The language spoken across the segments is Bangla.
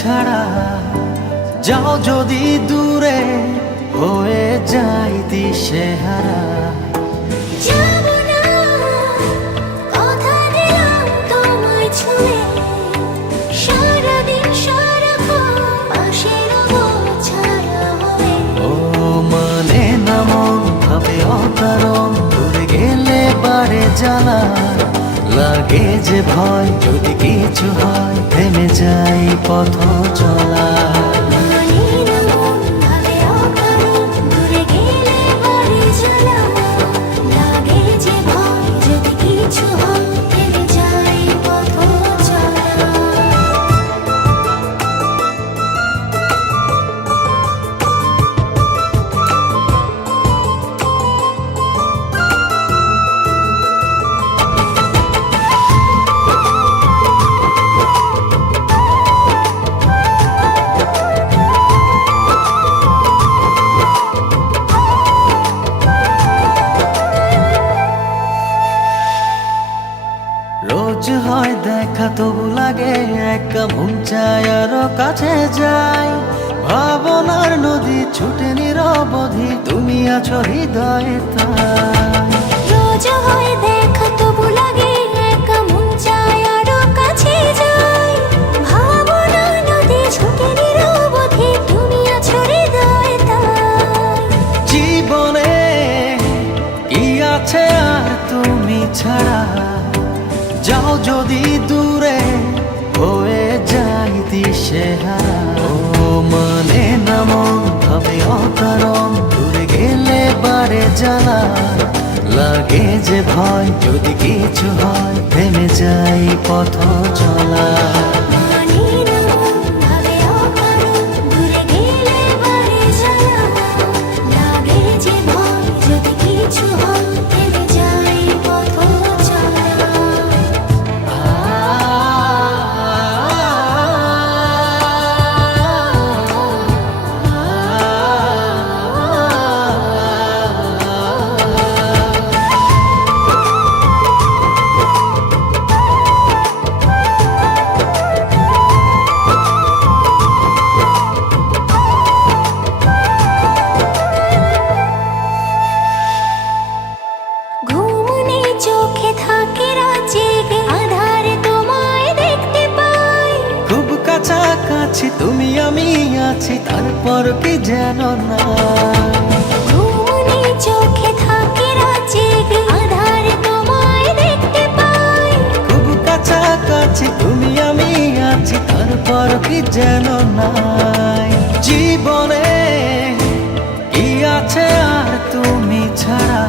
ছাড়া যাও যদি দূরে হয়ে যাই দিশেহারা। যাবো না, কথা দিলাম তোমায় ছুঁয়ে, সারাদিন সারাক্ষণ পাশে রবো ছায়া হয়ে। ও মানে না মন ভাবে অকারণ, দূরে গেলে বাড়ে জ্বালা, লাগে যে ভয় যদি কিছু হয় থেমে যাই পথ চলা। মানে না মন ভাবে অকারণ, দূরে গেলে বাড়ে জ্বালা, লাগে যে ভয় যদি কিছু হয় থেমে যাই পথ চলা। রোজ হয় দেখা তবু লাগে একা, মন চায় আরো কাছে যাই, ভাবনার নদী ছুটে নিরবধি, তুমি আছো হৃদয়ে তাই। রোজ হয় দেখা তবু লাগে একা, মন চায় আরো কাছে যাই, ভাবনা নদী ছুটে নিরবধি, তুমি আছো হৃদয়ে তাই। জীবনে কি আছে আর তুমি ছাড়া, যাও যদি দূরে হয়ে যাই দিশেহারা। ও মানে না মন ভাবে অকারণ, দূরে গেলে বাড়ে জ্বালা, লাগে যে ভয় যদি কিছু হয় থেমে যাই পথ চলা। মানে না মন ভাবে অকারণ, দূরে গেলে বাড়ে জ্বালা, লাগে যে ভয় যদি কিছু হয় থেমে যাই পথ চলা। ঘুম নেই চোখে থাকে রাত জেগে, আঁধারে তোমায় দেখতে পাই। খুব কাছাকাছি তুমি আমি আছি, তারপর কি যেন না। ঘুম নেই চোখে থাকে রাত জেগে, আঁধারে তোমায় দেখতে পাই। খুব কাছাকাছি তুমি আমি আছি, তারপর কি যেন নাই। জীবনে কি আছে আর তুমি ছাড়া,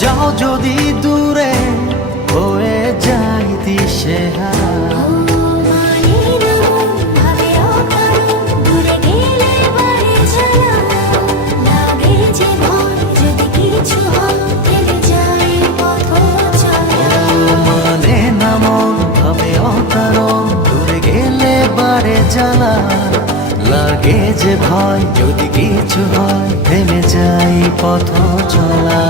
যাও যদি দূরে হয়ে যাই দিশেহারা। ও মানে না মন ভাবে অকারণ, দূরে গেলে বাড়ে জ্বালা, লাগে যে ভয় যদি কিছু হয় থেমে যাই পথ চলা। মানে না মন ভাবে অকারণ, দূরে গেলে বাড়ে জ্বালা, লাগে যে ভয় যদি কিছু হয় থেমে যাই পথ চলা।